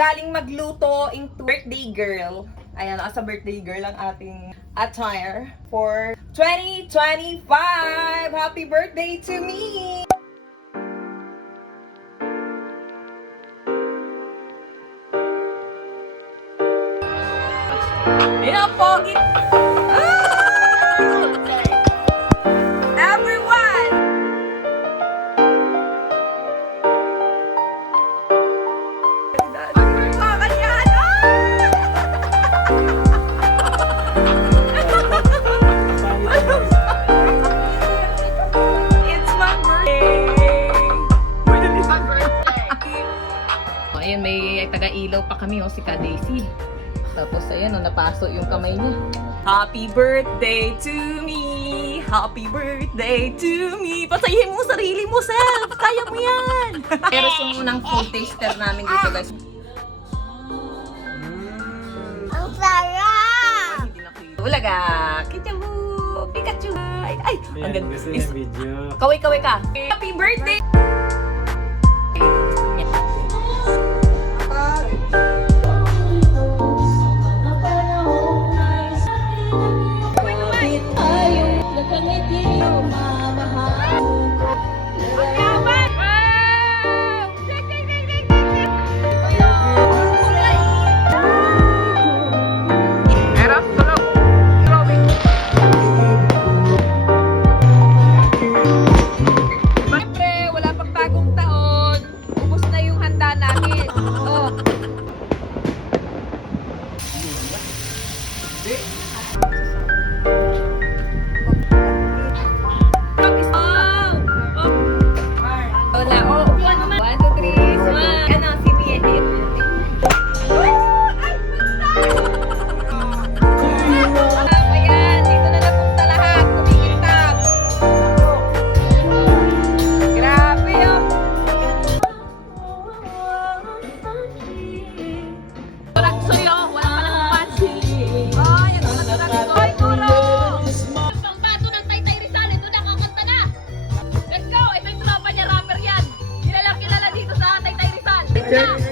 Galing magluto into birthday girl. Ayan, as a birthday girl ang ating attire for 2025. Happy birthday to me! Ayan ang pogi! Everyone! Kakanyan! It's my birthday! More than it's my birthday! Ayun, may taga-ilaw pa kami, si Ka Daisy. Tapos ayan, napaso yung kamay niya. Happy birthday to me! Happy birthday to me! Pasayin mo sarili mo, self! Kaya mo yan! Pero yung unang food taster namin dito, guys. Ang sarap! Hindi na kayo. Ulaga! Kichabu! Pikachu! Ay! Ang ganda. Gusto niya video. Kaway-kaway ka! Happy birthday! Check.